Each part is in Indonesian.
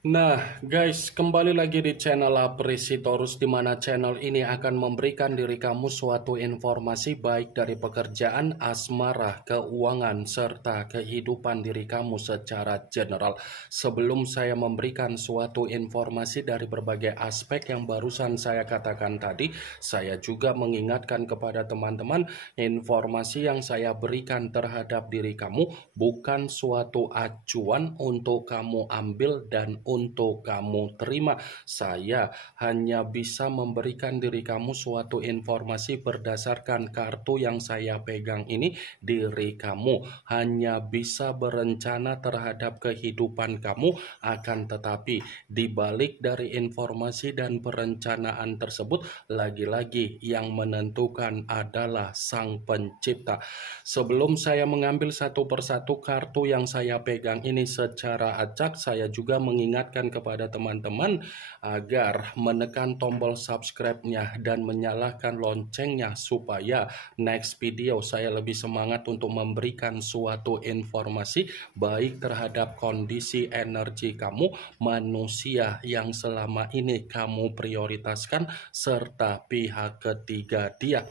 Nah, guys, kembali lagi di channel Apresitorus, di mana channel ini akan memberikan diri kamu suatu informasi baik dari pekerjaan, asmara, keuangan, serta kehidupan diri kamu secara general. Sebelum saya memberikan suatu informasi dari berbagai aspek yang barusan saya katakan tadi, saya juga mengingatkan kepada teman-teman, informasi yang saya berikan terhadap diri kamu bukan suatu acuan untuk kamu ambil dan untuk kamu terima. Saya hanya bisa memberikan diri kamu suatu informasi berdasarkan kartu yang saya pegang ini. Diri kamu hanya bisa berencana terhadap kehidupan kamu, akan tetapi dibalik dari informasi dan perencanaan tersebut, lagi-lagi yang menentukan adalah Sang Pencipta. Sebelum saya mengambil satu persatu kartu yang saya pegang ini secara acak, saya juga mengingatkan kepada teman-teman agar menekan tombol subscribe-nya dan menyalakan loncengnya supaya next video saya lebih semangat untuk memberikan suatu informasi baik terhadap kondisi energi kamu, manusia yang selama ini kamu prioritaskan, serta pihak ketiga dia.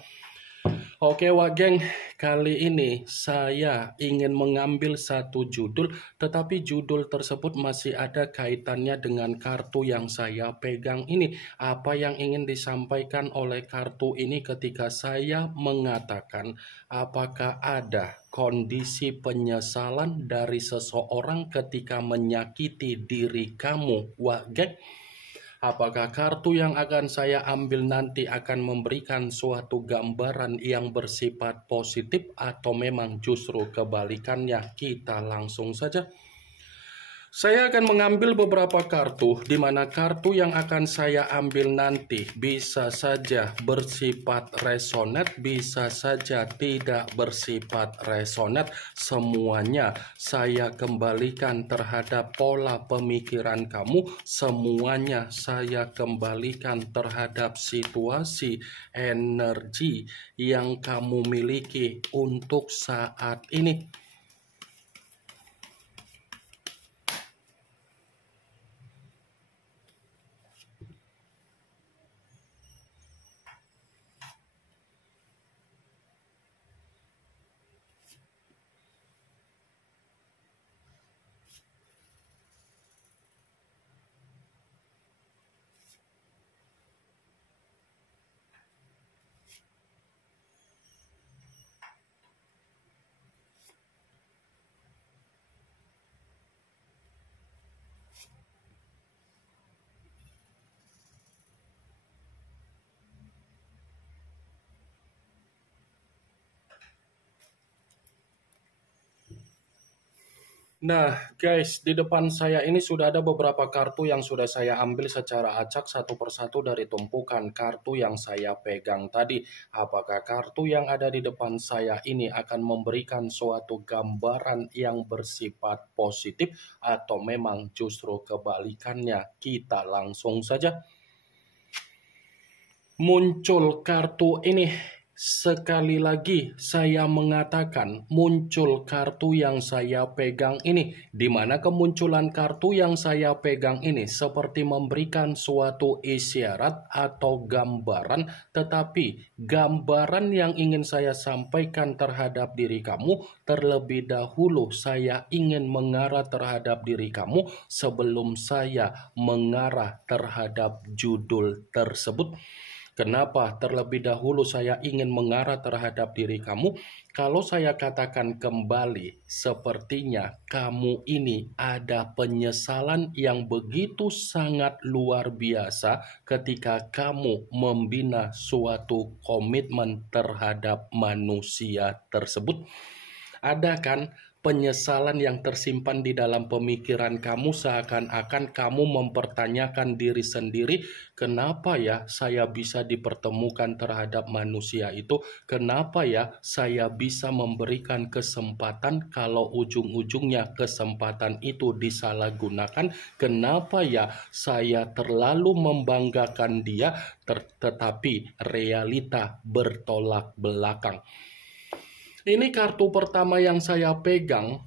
Oke wah geng, kali ini saya ingin mengambil satu judul, tetapi judul tersebut masih ada kaitannya dengan kartu yang saya pegang ini. Apa yang ingin disampaikan oleh kartu ini ketika saya mengatakan apakah ada kondisi penyesalan dari seseorang ketika menyakiti diri kamu? Wah geng, apakah kartu yang akan saya ambil nanti akan memberikan suatu gambaran yang bersifat positif atau memang justru kebalikannya? Kita langsung saja. Saya akan mengambil beberapa kartu, di mana kartu yang akan saya ambil nanti bisa saja bersifat resonate, bisa saja tidak bersifat resonate. Semuanya saya kembalikan terhadap pola pemikiran kamu, semuanya saya kembalikan terhadap situasi energi yang kamu miliki untuk saat ini. Nah, guys, di depan saya ini sudah ada beberapa kartu yang sudah saya ambil secara acak satu persatu dari tumpukan kartu yang saya pegang tadi. Apakah kartu yang ada di depan saya ini akan memberikan suatu gambaran yang bersifat positif atau memang justru kebalikannya? Kita langsung saja. Muncul kartu ini. Sekali lagi saya mengatakan muncul kartu yang saya pegang ini, di mana kemunculan kartu yang saya pegang ini seperti memberikan suatu isyarat atau gambaran, tetapi gambaran yang ingin saya sampaikan terhadap diri kamu, terlebih dahulu saya ingin mengarah terhadap diri kamu sebelum saya mengarah terhadap judul tersebut. Kenapa terlebih dahulu saya ingin mengarah terhadap diri kamu? Kalau saya katakan kembali, sepertinya kamu ini ada penyesalan yang begitu sangat luar biasa ketika kamu membina suatu komitmen terhadap manusia tersebut. Ada kan penyesalan yang tersimpan di dalam pemikiran kamu, seakan-akan kamu mempertanyakan diri sendiri, kenapa ya saya bisa dipertemukan terhadap manusia itu? Kenapa ya saya bisa memberikan kesempatan kalau ujung-ujungnya kesempatan itu disalahgunakan? Kenapa ya saya terlalu membanggakan dia, tetapi realita bertolak belakang? Ini kartu pertama yang saya pegang.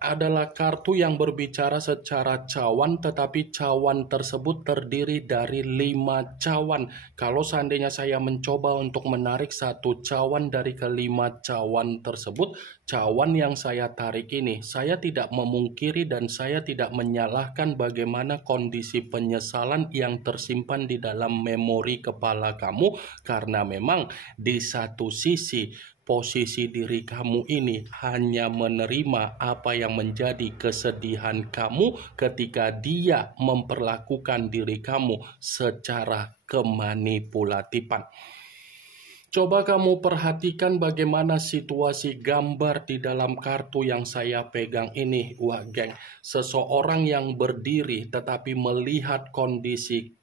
adalah kartu yang berbicara secara cawan, tetapi cawan tersebut terdiri dari 5 cawan. Kalau seandainya saya mencoba untuk menarik satu cawan dari kelima cawan tersebut, cawan yang saya tarik ini, saya tidak memungkiri dan saya tidak menyalahkan bagaimana kondisi penyesalan yang tersimpan di dalam memori kepala kamu, karena memang di satu sisi posisi diri kamu ini hanya menerima apa yang menjadi kesedihan kamu ketika dia memperlakukan diri kamu secara kemanipulatifan. Coba kamu perhatikan bagaimana situasi gambar di dalam kartu yang saya pegang ini, wah geng. Seseorang yang berdiri tetapi melihat kondisi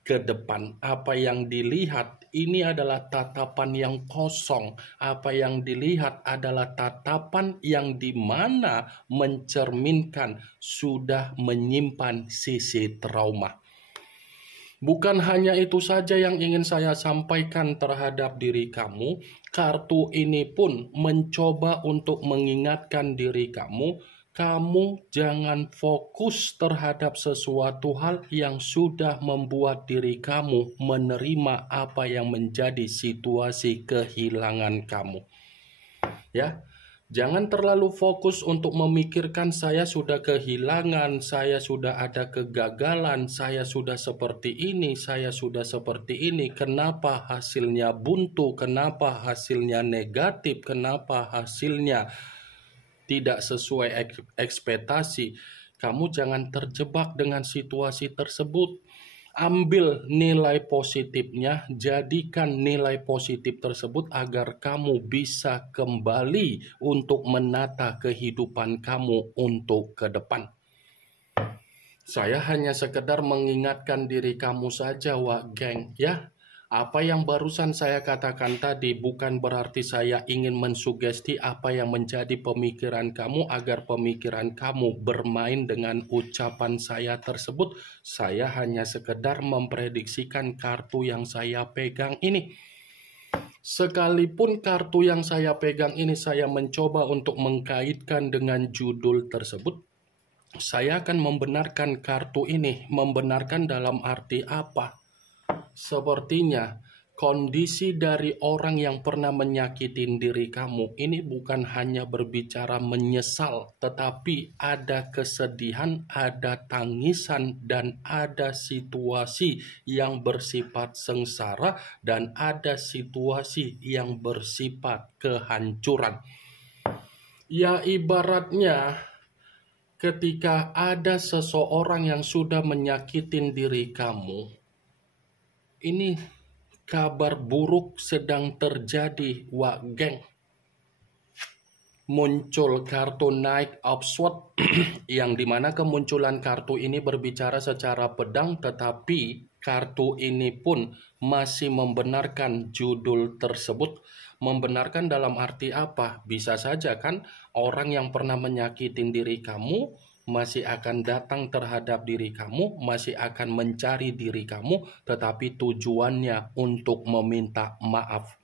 ke depan. Apa yang dilihat ini adalah tatapan yang kosong. Apa yang dilihat adalah tatapan yang dimana mencerminkan sudah menyimpan sisi trauma. Bukan hanya itu saja yang ingin saya sampaikan terhadap diri kamu, kartu ini pun mencoba untuk mengingatkan diri kamu, kamu jangan fokus terhadap sesuatu hal yang sudah membuat diri kamu menerima apa yang menjadi situasi kehilangan kamu. Ya. Jangan terlalu fokus untuk memikirkan saya sudah kehilangan, saya sudah ada kegagalan, saya sudah seperti ini, saya sudah seperti ini. Kenapa hasilnya buntu? Kenapa hasilnya negatif? Kenapa hasilnya tidak sesuai ekspektasi? Kamu jangan terjebak dengan situasi tersebut. Ambil nilai positifnya, jadikan nilai positif tersebut agar kamu bisa kembali untuk menata kehidupan kamu untuk ke depan. Saya hanya sekedar mengingatkan diri kamu saja, wah geng, ya. Apa yang barusan saya katakan tadi bukan berarti saya ingin mensugesti apa yang menjadi pemikiran kamu agar pemikiran kamu bermain dengan ucapan saya tersebut. Saya hanya sekedar memprediksikan kartu yang saya pegang ini. Sekalipun kartu yang saya pegang ini saya mencoba untuk mengkaitkan dengan judul tersebut, saya akan membenarkan kartu ini. Membenarkan dalam arti apa? Sepertinya kondisi dari orang yang pernah menyakitin diri kamu ini bukan hanya berbicara menyesal, tetapi ada kesedihan, ada tangisan, dan ada situasi yang bersifat sengsara, dan ada situasi yang bersifat kehancuran. Ya, ibaratnya ketika ada seseorang yang sudah menyakitin diri kamu, ini kabar buruk sedang terjadi, wah geng. Muncul kartu Knight of Swords yang dimana kemunculan kartu ini berbicara secara pedang, tetapi kartu ini pun masih membenarkan judul tersebut. Membenarkan dalam arti apa? Bisa saja kan orang yang pernah menyakitin diri kamu masih akan datang terhadap diri kamu, masih akan mencari diri kamu, tetapi tujuannya untuk meminta maaf.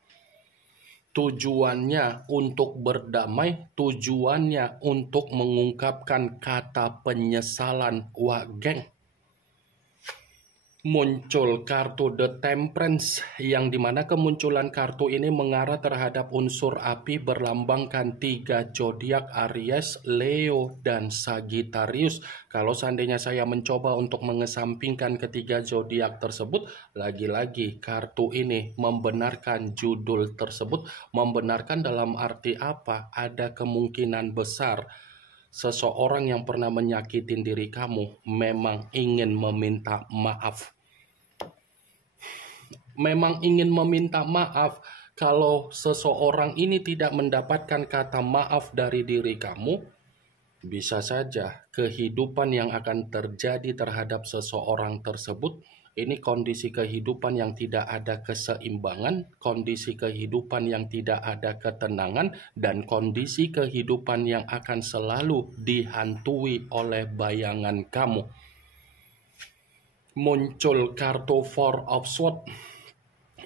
Tujuannya untuk berdamai, tujuannya untuk mengungkapkan kata penyesalan. Wah geng. Muncul kartu The Temperance yang dimana kemunculan kartu ini mengarah terhadap unsur api berlambangkan 3 zodiak Aries, Leo, dan Sagittarius. Kalau seandainya saya mencoba untuk mengesampingkan ketiga zodiak tersebut, lagi-lagi kartu ini membenarkan judul tersebut. Membenarkan dalam arti apa? Ada kemungkinan besar seseorang yang pernah menyakitin diri kamu memang ingin meminta maaf. Memang ingin meminta maaf. Kalau seseorang ini tidak mendapatkan kata maaf dari diri kamu, bisa saja kehidupan yang akan terjadi terhadap seseorang tersebut ini kondisi kehidupan yang tidak ada keseimbangan, kondisi kehidupan yang tidak ada ketenangan, dan kondisi kehidupan yang akan selalu dihantui oleh bayangan kamu. Muncul kartu Four of Swords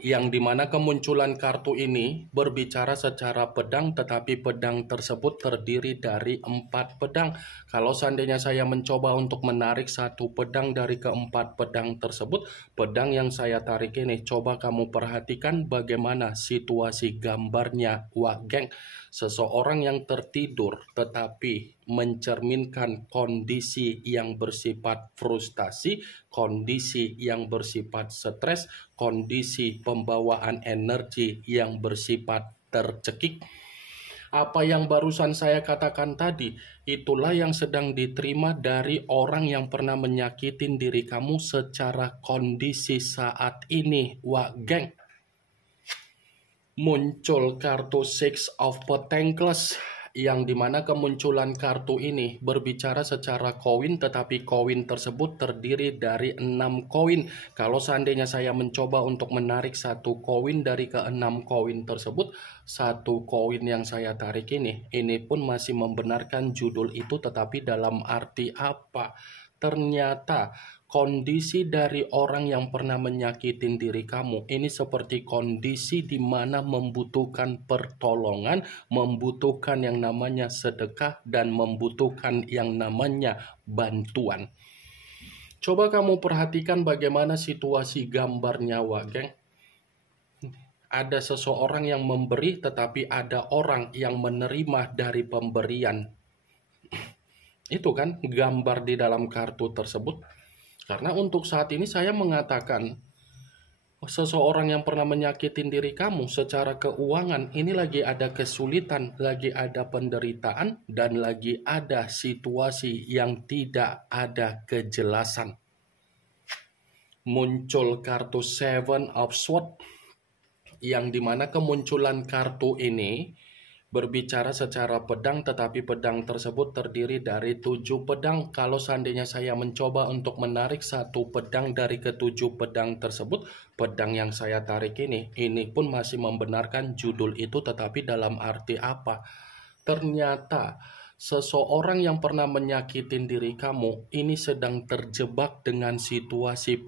yang dimana kemunculan kartu ini berbicara secara pedang, tetapi pedang tersebut terdiri dari 4 pedang. Kalau seandainya saya mencoba untuk menarik satu pedang dari keempat pedang tersebut, pedang yang saya tarik ini, coba kamu perhatikan bagaimana situasi gambarnya, wah geng. Seseorang yang tertidur tetapi mencerminkan kondisi yang bersifat frustasi, kondisi yang bersifat stres, kondisi pembawaan energi yang bersifat tercekik. Apa yang barusan saya katakan tadi, itulah yang sedang diterima dari orang yang pernah menyakitin diri kamu secara kondisi saat ini, wah geng. Muncul kartu Six of Pentacles, yang dimana kemunculan kartu ini berbicara secara koin, tetapi koin tersebut terdiri dari 6 koin. Kalau seandainya saya mencoba untuk menarik satu koin dari ke-6 koin tersebut, satu koin yang saya tarik ini pun masih membenarkan judul itu, tetapi dalam arti apa? Ternyata kondisi dari orang yang pernah menyakitin diri kamu ini seperti kondisi di mana membutuhkan pertolongan, membutuhkan yang namanya sedekah, dan membutuhkan yang namanya bantuan. Coba kamu perhatikan bagaimana situasi gambarnya, wah geng. Ada seseorang yang memberi, tetapi ada orang yang menerima dari pemberian. Itu kan gambar di dalam kartu tersebut. Karena untuk saat ini saya mengatakan, seseorang yang pernah menyakitin diri kamu secara keuangan, ini lagi ada kesulitan, lagi ada penderitaan, dan lagi ada situasi yang tidak ada kejelasan. Muncul kartu Seven of Swords, yang dimana kemunculan kartu ini berbicara secara pedang, tetapi pedang tersebut terdiri dari 7 pedang. Kalau seandainya saya mencoba untuk menarik satu pedang dari ke-7 pedang tersebut, pedang yang saya tarik ini pun masih membenarkan judul itu, tetapi dalam arti apa? Ternyata seseorang yang pernah menyakitin diri kamu ini sedang terjebak dengan situasi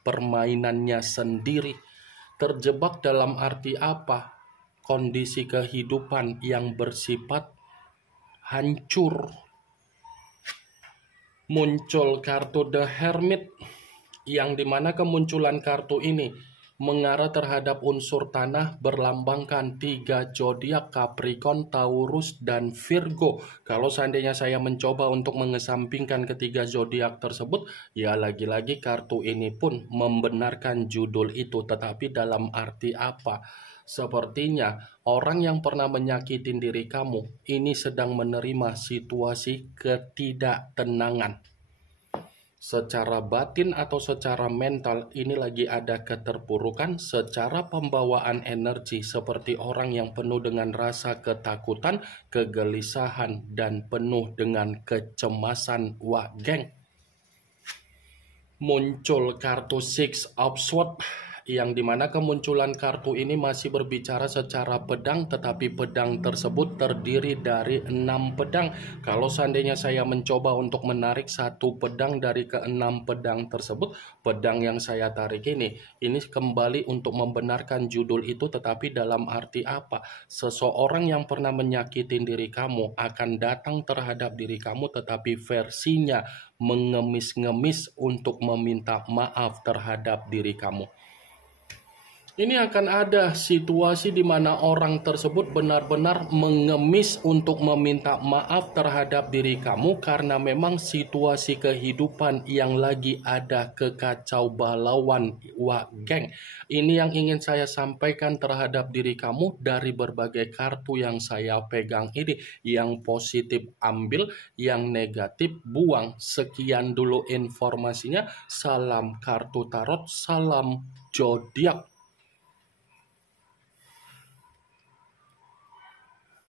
permainannya sendiri. Terjebak dalam arti apa? Kondisi kehidupan yang bersifat hancur. Muncul kartu The Hermit, yang dimana kemunculan kartu ini mengarah terhadap unsur tanah, berlambangkan 3 zodiak, Capricorn, Taurus, dan Virgo. Kalau seandainya saya mencoba untuk mengesampingkan ketiga zodiak tersebut, ya lagi-lagi kartu ini pun membenarkan judul itu, tetapi dalam arti apa? Sepertinya orang yang pernah menyakitin diri kamu ini sedang menerima situasi ketidaktenangan. Secara batin atau secara mental ini lagi ada keterpurukan. Secara pembawaan energi seperti orang yang penuh dengan rasa ketakutan, kegelisahan, dan penuh dengan kecemasan, wah geng. Muncul kartu Six of Swords, yang dimana kemunculan kartu ini masih berbicara secara pedang, tetapi pedang tersebut terdiri dari 6 pedang. Kalau seandainya saya mencoba untuk menarik satu pedang dari ke-6 pedang tersebut, pedang yang saya tarik ini kembali untuk membenarkan judul itu, tetapi dalam arti apa? Seseorang yang pernah menyakitin diri kamu akan datang terhadap diri kamu, tetapi versinya mengemis-ngemis untuk meminta maaf terhadap diri kamu. Ini akan ada situasi di mana orang tersebut benar-benar mengemis untuk meminta maaf terhadap diri kamu karena memang situasi kehidupan yang lagi ada kekacau balauan, wah geng. Ini yang ingin saya sampaikan terhadap diri kamu dari berbagai kartu yang saya pegang ini. Yang positif ambil, yang negatif buang. Sekian dulu informasinya. Salam kartu tarot, salam zodiak.